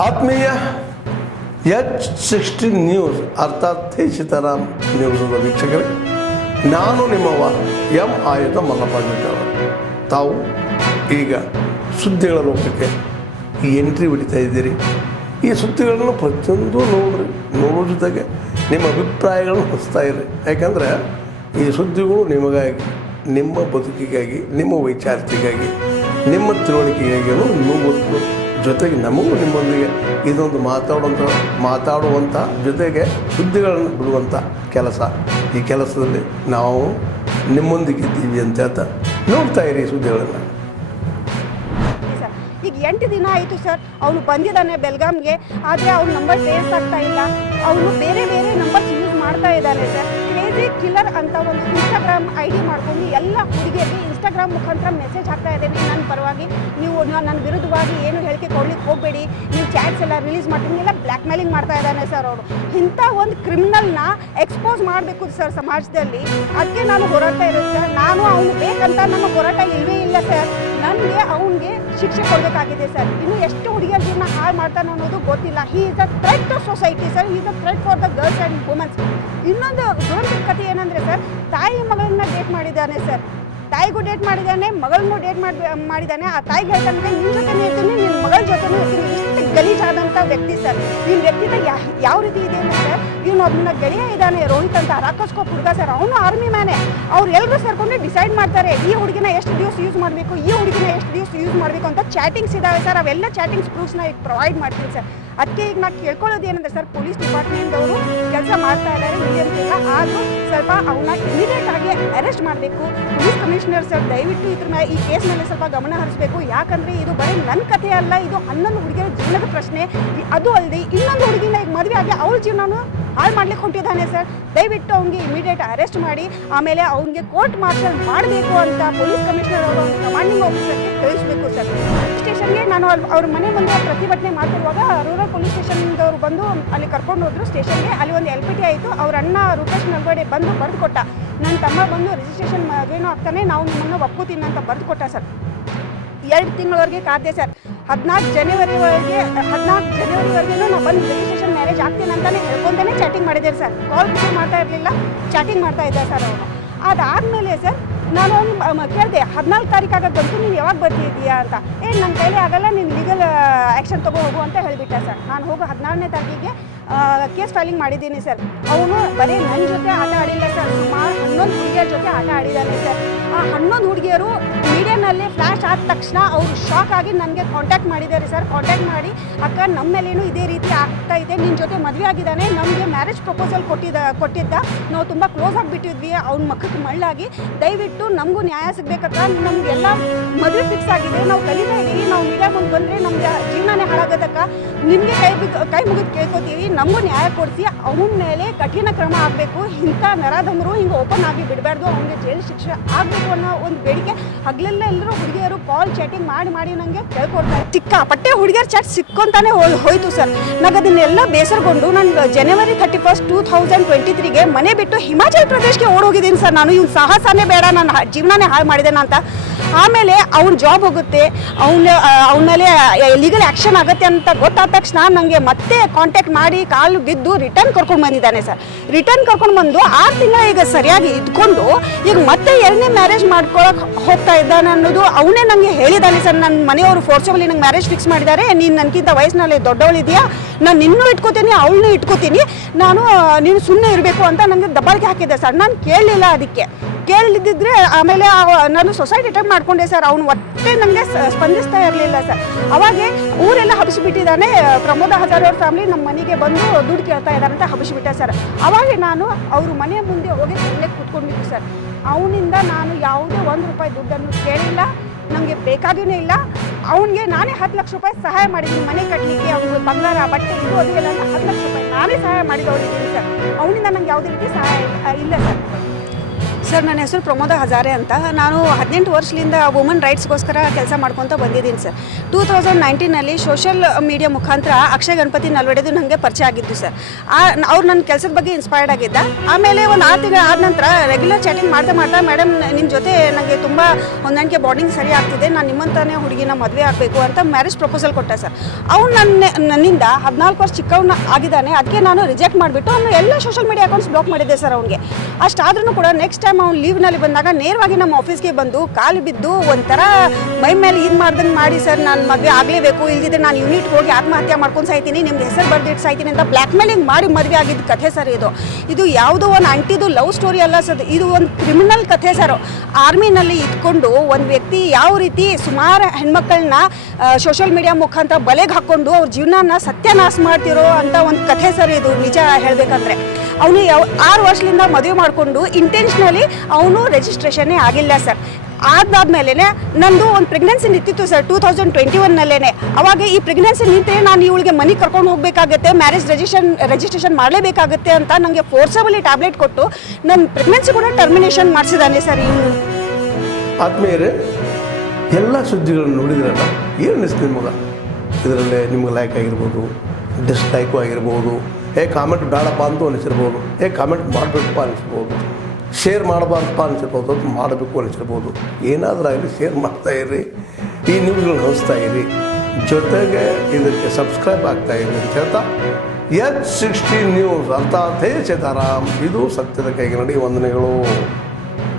ಆತ್ಮೀಯ H16 news ಅರ್ಥಾತ್ ಸೀತಾರಾಮ್ ನ್ಯೂಸದ ವೀಕ್ಷಕರೇ, ನಾನು ನಿಮ್ಮವ ಎಂ ಆಯುಧ ಮಲ್ಲಪ್ಪ. ತಾವು ಈಗ ಸುದ್ದಿಗಳ ಲೋಕಕ್ಕೆ ಎಂಟ್ರಿ ಹೊಡಿತಾ ಇದ್ದೀರಿ. ಈ ಸುದ್ದಿಗಳನ್ನು ಪ್ರತಿಯೊಂದು ನೋಡೋ ಜೊತೆಗೆ ನಿಮ್ಮ ಅಭಿಪ್ರಾಯಗಳನ್ನು ಹೊಸ್ತಾ ಇರಿ. ಯಾಕಂದರೆ ಈ ಸುದ್ದಿಗಳು ನಿಮಗಾಗಿ, ನಿಮ್ಮ ಬದುಕಿಗಾಗಿ, ನಿಮ್ಮ ವೈಚಾರಿಕೆಗಾಗಿ, ನಿಮ್ಮ ತಿಳುವಳಿಕೆಗಾಗಿಯೂ ನೀವು ಜೊತೆಗೆ ನಮಗೂ ನಿಮ್ಮೊಂದಿಗೆ ಇದೊಂದು ಮಾತಾಡುವಂಥ ಜೊತೆಗೆ ಸುದ್ದಿಗಳನ್ನು ಬಿಡುವಂಥ ಕೆಲಸ. ಈ ಕೆಲಸದಲ್ಲಿ ನಾವು ನಿಮ್ಮೊಂದಿಗೆ ಇದ್ದೀವಿ ಅಂತ ಹೇಳ್ತಾ ನೋಡ್ತಾ ಇರಿ ಸುದ್ದಿಗಳನ್ನು. ಈಗ 8 ದಿನ ಆಯಿತು ಸರ್, ಅವನು ಬಂದಿದ್ದಾನೆ ಬೆಲ್ಗಾಮ್ಗೆ, ಆದರೆ ಅವ್ನ ನಂಬರ್ ಟ್ರೇಸ್ ಆಗ್ತಾ ಇಲ್ಲ. ಅವನು ಬೇರೆ ನಂಬರ್ಸ್ ಯೂಸ್ ಮಾಡ್ತಾ ಇದ್ದಾನೆ ಸರ್. ಕ್ರೇಜಿ ಕಿಲ್ಲರ್ ಅಂತ ಒಂದು ಇನ್ಸ್ಟಾಗ್ರಾಮ್ ID ಮಾಡ್ಕೊಂಡು ಎಲ್ಲ ಹುಡುಗಿಯರಿಗೆ ಇನ್ಸ್ಟಾಗ್ರಾಮ್ ಮುಖಾಂತರ ಮೆಸೇಜ್ ಹಾಕ್ತಾ ಇದ್ದೇನೆ. ನನ್ನ ಪರವಾಗಿ ನೀವು ನನ್ನ ವಿರುದ್ಧವಾಗಿ ಏನು ಹೇಳಿಕೆ ಕೊಡ್ಲಿಕ್ಕೆ ಹೋಗಬೇಡಿ, ನೀವು ಚಾಟ್ಸ್ ಎಲ್ಲ ರಿಲೀಸ್ ಮಾಡ್ತೀನಿ, ಎಲ್ಲ ಬ್ಲ್ಯಾಕ್ ಮೇಲಿಂಗ್ ಮಾಡ್ತಾ ಇದ್ದಾನೆ ಸರ್. ಅವರು ಇಂಥ ಒಂದು ಕ್ರಿಮಿನಲ್ನ ಎಕ್ಸ್ಪೋಸ್ ಮಾಡಬೇಕು ಸರ್ ಸಮಾಜದಲ್ಲಿ. ಅದಕ್ಕೆ ನಾನು ಹೋರಾಡ್ತಾ ಇರೋದು ಸರ್. ನಾನು ಅವನು ಬೇಕಂತ ನನ್ನ ಹೋರಾಟ ಇಲ್ಲವೇ ಇಲ್ಲ ಸರ್. ನನಗೆ ಅವನಿಗೆ ಶಿಕ್ಷೆ ಕೊಡಬೇಕಾಗಿದೆ ಸರ್. ಇನ್ನು ಎಷ್ಟು ಹುಡುಗಿಯರ ಜೀವನ ಹಾಳು ಮಾಡ್ತಾನೆ ಅನ್ನೋದು ಗೊತ್ತಿಲ್ಲ. He is a threat to society sir. He is a threat for the girls and womens. ಇನ್ನೊಂದು ದುರಂತದ ಕಥೆ ಏನಂದರೆ ಸರ್, ತಾಯಿ ಮಗಳನ್ನ ಡೇಟ್ ಮಾಡಿದ್ದಾನೆ ಸರ್. ತಾಯಿಗೂ ಡೇಟ್ ಮಾಡಿದ್ದಾನೆ, ಮಗಳನ್ನೂ ಡೇಟ್ ಮಾಡಿದ್ದಾನೆ. ಆ ತಾಯಿಗೆ ಹೇಳ್ತಾನೆ, ನಿನ್ನ ಜೊತೆನೇ ಇರ್ತೀನಿ, ನಿನ್ನ ಮಗಳ ಜೊತೆನೂ ಇರ್ತೀನಿ. ಇಷ್ಟು ಗಲೀಜಾದಂಥ ವ್ಯಕ್ತಿ ಸರ್. ಈ ವ್ಯಕ್ತಿನ ಯಾವ ರೀತಿ ಇದೆ ಅಂದರೆ ಸರ್, ಇವನು ಅದನ್ನ ಗೆಳೆಯ ಇದ್ದಾನೆ ರೋಹಿತ್ ಅಂತ, ರಾಕೋಸ್ಕೋಪ್ ಹುಡುಗ ಸರ್. ಅವನು ಆರ್ಮಿ ಮ್ಯಾನೆ. ಅವ್ರು ಎಲ್ಲರೂ ಸೇರ್ಕೊಂಡು ಡಿಸೈಡ್ ಮಾಡ್ತಾರೆ ಈ ಹುಡುಗಿನ ಎಷ್ಟು ದಿವಸ ಯೂಸ್ ಮಾಡಬೇಕು, ಈ ಹುಡುಗಿನ ಎಷ್ಟು ದಿವಸ ಯೂಸ್ ಮಾಡಬೇಕು ಅಂತ ಚಾಟಿಂಗ್ಸ್ ಇದ್ದಾವೆ ಸರ್. ಅವೆಲ್ಲ ಚಾಟಿಂಗ್ಸ್ ಪ್ರೂಫ್ಸ್ನ ಈಗ ಪ್ರೊವೈಡ್ ಮಾಡ್ತೀನಿ ಸರ್. ಅದಕ್ಕೆ ಈಗ ನಾನು ಕೇಳ್ಕೊಳ್ಳೋದು ಏನಂದರೆ ಸರ್, ಪೊಲೀಸ್ ಡಿಪಾರ್ಟ್ಮೆಂಟವರು ಕೆಲಸ ಮಾಡ್ತಾ ಇದ್ದಾರೆ ಇಲ್ಲಿ ಅಂತಿಲ್ಲ, ಆದರೂ ಸ್ವಲ್ಪ ಅವನ್ನ ಇಮಿಡಿಯೇಟ್ ಆಗಿ ಅರೆಸ್ಟ್ ಮಾಡಬೇಕು. ಪೊಲೀಸ್ ಕಮಿಷನರ್ ಸರ್ ದಯವಿಟ್ಟು ಈ ಕೇಸ್ ಮೇಲೆ ಸ್ವಲ್ಪ ಗಮನ ಹರಿಸಬೇಕು. ಯಾಕಂದರೆ ಇದು ಬರೀ ನನ್ನ ಕಥೆ ಅಲ್ಲ, ಇದು 11 ಹುಡುಗಿಯರ ಜೀವನದ ಪ್ರಶ್ನೆ. ಅದು ಅಲ್ಲದೆ ಇನ್ನೊಂದು ಹುಡುಗಿನ ಈಗ ಮದುವೆ ಆಗಿ ಅವಳ ಜೀವನನೂ ಹಾಳು ಮಾಡ್ಲಿಕ್ಕೆ ಹೊಂಟಿದ್ದಾನೆ ಸರ್. ದಯವಿಟ್ಟು ಅವ್ನಿಗೆ ಇಮಿಡಿಯೇಟ್ ಅರೆಸ್ಟ್ ಮಾಡಿ ಆಮೇಲೆ ಅವ್ನಿಗೆ ಕೋರ್ಟ್ ಮಾರ್ಷಲ್ ಮಾಡಬೇಕು ಅಂತ ಪೊಲೀಸ್ ಕಮಿಷನರ್ ಅವರು ಕಮಾಂಡಿಂಗ್ ಆಫೀಸರ್ಗೆ ತಿಳಿಸಬೇಕು ಸರ್. ಸ್ಟೇಷನ್ಗೆ ನಾನು ಅವ್ರ ಮನೆ ಮುಂದೆ ಪ್ರತಿಭಟನೆ ಮಾಡ್ತಿರುವಾಗ ರೂರಲ್ ಪೊಲೀಸ್ ಸ್ಟೇಷನ್ದವರು ಬಂದು ಅಲ್ಲಿ ಕರ್ಕೊಂಡು ಹೋದ್ರು ಸ್ಟೇಷನ್ಗೆ. ಅಲ್ಲಿ ಒಂದು LPT ಆಯಿತು. ಅವ್ರ ಅಣ್ಣ ರೂಪೇಶ್ ನಲ್ಗಡೆ ಬಂದು ಬರೆದು ಕೊಟ್ಟ. ನನ್ನ ತಮ್ಮ ಬಂದು ರಿಜಿಸ್ಟ್ರೇಷನ್ ಮದುವೆನೂ ಆಗ್ತಾನೆ, ನಾವು ನಿಮ್ಮನ್ನು ಒಪ್ಕೋತೀನಿ ಅಂತ ಬರೆದು ಕೊಟ್ಟ ಸರ್. 2 ತಿಂಗಳವರೆಗೆ ಕಾದೆ ಸರ್. 14 ಜನವರಿವರೆಗೆ ನಾನು ಬಂದು ರಿಜಿಸ್ಟ್ರೇಷನ್ ಮ್ಯಾರೇಜ್ ಆಗ್ತೀನಿ ಅಂತಲೇ ಹೇಳ್ಕೊಂಡೇ ಚಾಟಿಂಗ್ ಮಾಡಿದ್ದೇನೆ ಸರ್. ಕಾಲ್ ರಿಸೀವ್ ಮಾಡ್ತಾ ಇರಲಿಲ್ಲ, ಚಾಟಿಂಗ್ ಮಾಡ್ತಾ ಇದ್ದೆ ಸರ್ ಅವನು. ಅದಾದಮೇಲೆ ಸರ್ ನಾನು ಕೇಳಿದೆ, 14 ತಾರೀಕಾಗ ಬಂತು, ನೀನು ಯಾವಾಗ ಬರ್ತಿದ್ದೀಯಾ ಅಂತ. ನನ್ನ ಕೈಲೇ ಆಗಲ್ಲ, ನೀನು ಲೀಗಲ್ ಆ್ಯಕ್ಷನ್ ಹೋಗು ಅಂತ ಹೇಳಿಬಿಟ್ಟೆ ಸರ್. ನಾನು ಹೋಗೋ 14ನೇ ತಾರೀಕಿಗೆ ಕೇಸ್ ಫೈಲಿಂಗ್ ಮಾಡಿದ್ದೀನಿ ಸರ್. ಅವನು ಬರೀ ನನ್ನ ಜೊತೆ ಆಟ ಆಡಿಲ್ಲ ಸರ್, ಸುಮಾರು 11 ಹುಡುಗಿಯರ ಜೊತೆ ಆಟ ಆಡಿದ್ದಾನೆ ಸರ್. ಆ 11 ಹುಡುಗಿಯರು ಮೀಡಿಯಾನಲ್ಲಿ ಫ್ಲ್ಯಾಶ್ ಆದ ತಕ್ಷಣ ಅವರು ಶಾಕ್ ಆಗಿ ನನಗೆ ಕಾಂಟ್ಯಾಕ್ಟ್ ಮಾಡಿದ್ದಾರೆ ಸರ್. ಕಾಂಟ್ಯಾಕ್ಟ್ ಮಾಡಿ, ಅಕ್ಕ ನಮ್ಮ ಮೇಲೇನು ಇದೇ ರೀತಿ ಆಗ್ತಾ ಇದೆ, ನಿನ್ನ ಜೊತೆ ಮದುವೆ ಆಗಿದ್ದಾನೆ, ನಮಗೆ ಮ್ಯಾರೇಜ್ ಪ್ರಪೋಸಲ್ ಕೊಟ್ಟಿದ್ದ, ನಾವು ತುಂಬ ಕ್ಲೋಸ್ ಆಗಿಬಿಟ್ಟಿದ್ವಿ, ಅವ್ನ ಮಕ್ಕಕ್ಕೆ ಮಳ್ಳಾಗಿ, ದಯವಿಟ್ಟು ನಮಗೂ ನ್ಯಾಯ ಸಿಗಬೇಕಕ್ಕ, ನಮಗೆಲ್ಲ ಮದುವೆ ಫಿಕ್ಸ್ ಆಗಿದೆ, ನಾವು ಕಲಿತಾ ಇದ್ದೀವಿ, ನಾವು ಮೀಡಿಯಾ ಮುಂದೆ ಬಂದರೆ ನಮಗೆ ಜೀವನನೇ ಹಾಳಾಗೋದಕ್ಕ, ನಿಮಗೆ ಕೈ ಮುಗಿದು ಕೇಳ್ಕೊತೀವಿ, ನಮಗೂ ನ್ಯಾಯ ಕೊಡಿಸಿ, ಅವನ ಮೇಲೆ ಕಠಿಣ ಕ್ರಮ ಆಗಬೇಕು. ಇಂಥ ನರಾಧಮರು ಹಿಂಗೆ ಓಪನ್ ಆಗಿ ಬಿಡಬಾರ್ದು, ಅವನಿಗೆ ಜೈಲು ಶಿಕ್ಷೆ ಆಗಬೇಕು ಅನ್ನೋ ಒಂದು ಬೇಡಿಕೆ ಹಗಲೆಲ್ಲ ಎಲ್ಲರೂ ಹುಡುಗಿಯರು ಕಾಲ್ ಚಾಟಿಂಗ್ ಮಾಡಿ ನನಗೆ ಕೇಳ್ಕೊಡ್ತಾರೆ. ಸಿಕ್ಕಾಪಟ್ಟೆ ಹುಡುಗಿಯರ ಚಾಟ್ ಸಿಕ್ಕೊಂತಾನೆ ಹೋಯ್ತು ಸರ್. ನನಗೆ ಅದನ್ನೆಲ್ಲ ಬೇಸರಗೊಂಡು ನಾನು ಜನವರಿ 31, 2023ಗೆ ಮನೆ ಬಿಟ್ಟು ಹಿಮಾಚಲ್ ಪ್ರದೇಶ್ಗೆ ಓಡೋಗಿದ್ದೀನಿ ಸರ್. ನಾನು ಇವ್ನ ಸಾಹಸನೇ ಬೇಡ, ನನ್ನ ಜೀವನನೇ ಹಾಳು ಮಾಡಿದ್ದೇನೆ ಅಂತ. ಆಮೇಲೆ ಅವ್ನ ಜಾಬ್ ಹೋಗುತ್ತೆ, ಅವನ ಮೇಲೆ ಲೀಗಲ್ ಆ್ಯಕ್ಷನ್ ಆಗುತ್ತೆ ಅಂತ ಗೊತ್ತಾದ ತಕ್ಷಣ ನನಗೆ ಮತ್ತೆ ಕಾಂಟ್ಯಾಕ್ಟ್ ಮಾಡಿ ಕಾಲು ಬಿದ್ದು ರಿಟರ್ನ್ ಕರ್ಕೊಂಡು ಬಂದಿದ್ದಾನೆ ಸರ್. ರಿಟರ್ನ್ ಕರ್ಕೊಂಡು ಬಂದು 6 ತಿಂಗಳ ಈಗ ಸರಿಯಾಗಿ ಇದ್ಕೊಂಡು ಈಗ ಮತ್ತೆ 2ನೇ ಮ್ಯಾರೇಜ್ ಮಾಡ್ಕೊಳಕ್ಕೆ ಹೋಗ್ತಾ ಇದ್ದಾನೆ ಅನ್ನೋದು ಅವನೇ ನನಗೆ ಹೇಳಿದ್ದಾನೆ ಸರ್. ನನ್ನ ಮನೆಯವರು ಫೋರ್ಸಬಲಿ ನಂಗೆ ಮ್ಯಾರೇಜ್ ಫಿಕ್ಸ್ ಮಾಡಿದ್ದಾರೆ, ನೀನು ನನಗಿಂತ ವಯಸ್ಸಿನಲ್ಲಿ ದೊಡ್ಡವಳಿದೆಯಾ, ನಾನು ನಿನ್ನೂ ಇಟ್ಕೋತೀನಿ ಅವಳನ್ನೂ ಇಟ್ಕೋತೀನಿ, ನೀನು ಸುಮ್ಮನೆ ಇರಬೇಕು ಅಂತ ನನಗೆ ದಬ್ಬಾಳಿಕೆ ಹಾಕಿದ್ದೆ ಸರ್. ನಾನು ಕೇಳಲಿಲ್ಲ. ಅದಕ್ಕೆ ಕೇಳದಿದ್ದರೆ ಆಮೇಲೆ ನಾನು ಸೊಸೈಟಿ ಅಟೆಂಡ್ ಮಾಡಿಕೊಂಡೆ ಸರ್. ಅವನು ಒಟ್ಟೆ ನನಗೆ ಸ್ಪಂದಿಸ್ತಾ ಇರಲಿಲ್ಲ ಸರ್. ಅವಾಗೆ ಊರೆಲ್ಲ ಹಬ್ಬಿಸಿಬಿಟ್ಟಿದ್ದಾನೆ. ಪ್ರಮೋದ ಹಜಾರ್ ಅವ್ರ ಫ್ಯಾಮಿಲಿ ನಮ್ಮ ಮನೆಗೆ ಬಂದು ದುಡ್ಡು ಕೇಳ್ತಾ ಇದ್ದಾರೆ ಅಂತ ಹಬ್ಬಿಸಿಬಿಟ್ಟೆ ಸರ್. ಅವಾಗೆ ನಾನು ಅವ್ರ ಮನೆ ಮುಂದೆ ಹೋಗಿ ತಿನ್ನಲಿಕ್ಕೆ ಕೂತ್ಕೊಂಡಿದ್ದು ಸರ್. ಅವನಿಂದ ನಾನು ಯಾವುದೇ 1 ರೂಪಾಯಿ ದುಡ್ಡನ್ನು ಕೇಳಿಲ್ಲ, ನನಗೆ ಬೇಕಾಗಿಯೂ ಇಲ್ಲ. ಅವನಿಗೆ ನಾನೇ 10 ಲಕ್ಷ ರೂಪಾಯಿ ಸಹಾಯ ಮಾಡಿದ್ದೀನಿ ಮನೆ ಕಟ್ಟಲಿಕ್ಕೆ, ಅವ್ನಿಗೆ ಬಂಗಾರ ಬಟ್ಟೆ ಇದು ಅದೆಲ್ಲ 10 ಲಕ್ಷ ರೂಪಾಯಿ ನಾನೇ ಸಹಾಯ ಮಾಡಿದವಳಿದ್ದೀನಿ ಸರ್. ಅವನಿಂದ ನನಗೆ ಯಾವುದೇ ರೀತಿ ಸಹಾಯ ಇಲ್ಲ ಸರ್. ಸರ್ ನನ್ನ ಹೆಸರು ಪ್ರಮೋದ ಹಜಾರೆ ಅಂತ. ನಾನು 18 ವರ್ಷದಿಂದ ವುಮನ್ ರೈಟ್ಸ್ಗೋಸ್ಕರ ಕೆಲಸ ಮಾಡ್ಕೊತ ಬಂದಿದ್ದೀನಿ ಸರ್. 2019ನಲ್ಲಿ ಸೋಷಿಯಲ್ ಮೀಡಿಯಾ ಮುಖಾಂತರ ಅಕ್ಷಯ್ ಗಣಪತಿ ನಲ್ವಡೆದು ನನಗೆ ಪರಿಚಯ ಆಗಿದ್ದು ಸರ್. ಅವ್ರು ನನ್ನ ಕೆಲಸದ ಬಗ್ಗೆ ಇನ್ಸ್ಪೈರ್ಡ್ ಆಗಿದ್ದ. ಆಮೇಲೆ ಒಂದು 6 ತಿಂಗಳು ಆದ ನಂತರ ರೆಗ್ಯುಲರ್ ಚಾಟಿಂಗ್ ಮಾಡ್ತಾ ಮೇಡಮ್ ನಿಮ್ಮ ಜೊತೆ ನನಗೆ ತುಂಬ ಹೊಂದಾಣಿಕೆ ಬಾಂಡಿಂಗ್ ಸರಿ ಆಗ್ತಿದೆ, ನಾನು ನಿಮ್ಮಂತಾನೆ ಹುಡುಗಿನ ಮದುವೆ ಆಗಬೇಕು ಅಂತ ಮ್ಯಾರೇಜ್ ಪ್ರಪೋಸಲ್ ಕೊಟ್ಟ ಸರ್. ಅವ್ನು ನನ್ನಿಂದ 14 ವರ್ಷ ಚಿಕ್ಕವನ್ನ ಆಗಿದ್ದಾನೆ. ಅದಕ್ಕೆ ನಾನು ರಿಜೆಕ್ಟ್ ಮಾಡಿಬಿಟ್ಟು ಅವನು ಎಲ್ಲ ಸೋಷಿಯಲ್ ಮೀಡಿಯಾ ಅಕೌಂಟ್ಸ್ ಬ್ಲಾಕ್ ಮಾಡಿದ್ದೆ ಸರ್ ಅವ್ನಿಗೆ. ಅಷ್ಟಾದ್ರೂ ಕೂಡ ನೆಕ್ಸ್ಟ್ ಟೈಮ್ ಅವ್ನು ಲೀವ್ನಲ್ಲಿ ಬಂದಾಗ ನೇರವಾಗಿ ನಮ್ಮ ಆಫೀಸ್ಗೆ ಬಂದು ಕಾಲು ಬಿದ್ದು ಒಂಥರ ಮೈ ಮೇಲೆ ಇದು ಮಾಡ್ದಂಗೆ ಮಾಡಿ ಸರ್ ನಾನು ಮದುವೆ ಆಗಲೇಬೇಕು, ಇಲ್ದಿದ್ರೆ ನಾನು ಯೂನಿಟ್ ಹೋಗಿ ಆತ್ಮಹತ್ಯೆ ಮಾಡ್ಕೊಂಡು ಸಾಯ್ತೀನಿ, ನಿಮ್ಗೆ ಹೆಸರು ಬರ್ದಿಟ್ಟು ಸಾಯ್ತೀನಿ ಅಂತ ಬ್ಲ್ಯಾಕ್ ಮೇಲಿಂಗ್ ಮಾಡಿ ಮದುವೆ ಆಗಿದ್ದ ಕಥೆ ಸರ್ ಇದು ಯಾವುದೋ ಒಂದು ಅಂಟಿದು ಲವ್ ಸ್ಟೋರಿ ಅಲ್ಲ ಸರ್, ಇದು ಒಂದು ಕ್ರಿಮಿನಲ್ ಕಥೆ ಸರ್. ಆರ್ಮಿನಲ್ಲಿ ಇದ್ಕೊಂಡು ಒಂದು ವ್ಯಕ್ತಿ ಯಾವ ರೀತಿ ಸುಮಾರು ಹೆಣ್ಮಕ್ಳನ್ನ ಸೋಷಿಯಲ್ ಮೀಡಿಯಾ ಮುಖಾಂತರ ಬಲೆಗೆ ಹಾಕ್ಕೊಂಡು ಅವ್ರ ಜೀವನನ ಸತ್ಯನಾಶ ಮಾಡ್ತಿರೋ ಅಂತ ಒಂದು ಕಥೆ ಸರ್ ಇದು ನಿಜ ಹೇಳಬೇಕಂದ್ರೆ. ಅವನು 6 ವರ್ಷದಿಂದ ಮದುವೆ ಮಾಡಿಕೊಂಡು ಇಂಟೆನ್ಷನಲಿ ಅವನು ರಿಜಿಸ್ಟ್ರೇಷನ್ನೇ ಆಗಿಲ್ಲ ಸರ್. ಅದಾದ್ಮೇಲೆ ನಂದು ಒಂದು ಪ್ರೆಗ್ನೆನ್ಸಿ ನಿಂತಿತ್ತು ಸರ್ 2021ನಲ್ಲೇ. ಅವಾಗ ಈ ಪ್ರೆಗ್ನೆನ್ಸಿ ನಿಂತರೆ ನಾನು ಇವಳಿಗೆ ಮನೆಗೆ ಕರ್ಕೊಂಡು ಹೋಗಬೇಕಾಗತ್ತೆ, ಮ್ಯಾರೇಜ್ ರಿಜಿಸ್ಟ್ರೇಷನ್ ಮಾಡಲೇಬೇಕಾಗುತ್ತೆ ಅಂತ ನನಗೆ ಫೋರ್ಸಬಲಿ ಟ್ಯಾಬ್ಲೆಟ್ ಕೊಟ್ಟು ನನ್ನ ಪ್ರೆಗ್ನೆನ್ಸಿ ಕೂಡ ಟರ್ಮಿನೇಷನ್ ಮಾಡಿಸಿದ್ದಾನೆ ಸರ್. ಇವನು ಆದ್ಮೇಲೆ ಎಲ್ಲ ಸುದ್ದಿಗಳನ್ನು ನೋಡಿದ್ರಲ್ಲ, ಏನು ಅನಿಸ್ತು ನಿಮಗೆ? ಇದರಲ್ಲೇ ನಿಮ್ಗೆ ಲೈಕ್ ಆಗಿರ್ಬೋದು, ಡಿಸ್ಲೈಕು ಆಗಿರ್ಬೋದು, ಕಾಮೆಂಟ್ ಬೇಡಪ್ಪ ಅಂತೂ ಅನಿಸಿರ್ಬೋದು, ಕಾಮೆಂಟ್ ಮಾಡಬೇಕಪ್ಪ ಅನಿಸ್ಬೋದು, ಶೇರ್ ಮಾಡಬಾರ್ದಪ್ಪ ಅನಿಸಿರ್ಬೋದು, ಅದು ಮಾಡಬೇಕು ಅನಿಸಿರ್ಬೋದು. ಏನಾದರೂ ಆಗಲಿ ಶೇರ್ ಮಾಡ್ತಾಯಿರಿ, ಈ ನ್ಯೂಸ್ಗಳನ್ನ ನೋಡ್ತಾ ಇರಿ, ಜೊತೆಗೆ ಇದಕ್ಕೆ ಸಬ್ಸ್ಕ್ರೈಬ್ ಆಗ್ತಾಯಿರಿ ಅಂತ ಹೇಳ್ತಾ H16 ನ್ಯೂಸ್ ಅರ್ಥಾತ್ ಹೇ ಸೀತಾರಾಮ್, ಇದು ಸತ್ಯದ ಕೈಗೆ ನಡಿ. ವಂದನೆಗಳು.